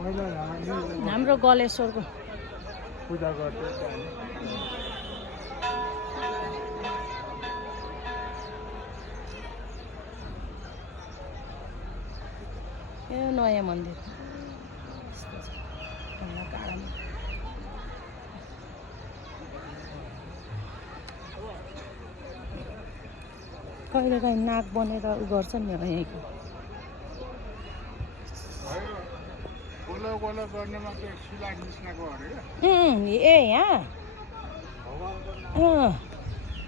हाम्रो गलेश्वरको पूजा गर्छ यो नयाँ मन्दिर कहिलेकाहीँ नाक बनेर उ गर्छ नि यहीँको ए यहाँ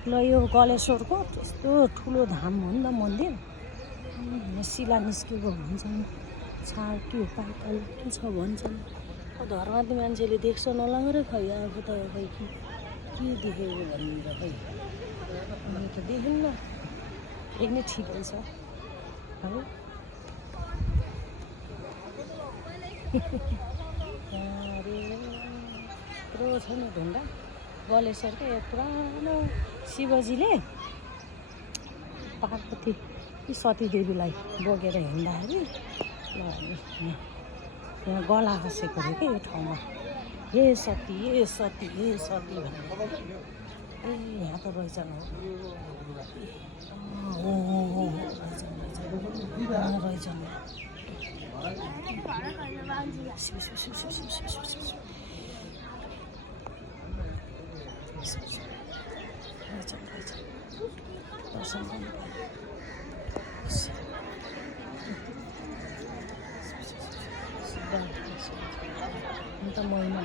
ल यो गलेश्वरको त्यस्तो ठुलो धाम हो नि त मन्दिर शिला निस्केको भन्छन् छाल के पातल के छ भन्छन् धर्मार्थी मान्छेले देख्छ नलागेर खै आएको त खै के देखेको भनेर खै मैले त देखेन यही नै ठिकै छ है यत्रो छ नि ढुङ्गा गलेश्वरकै पुरानो शिवजीले पार्वती सतीदेवीलाई बोकेर हिँड्दाखेरि यहाँ गला खसेको अरे क्या यो ठाउँमा हे सती हे सती हे सती भनेर ए यहाँ त रहेछन् हो रहेछन् दर्शन गर्नु अन्त महिना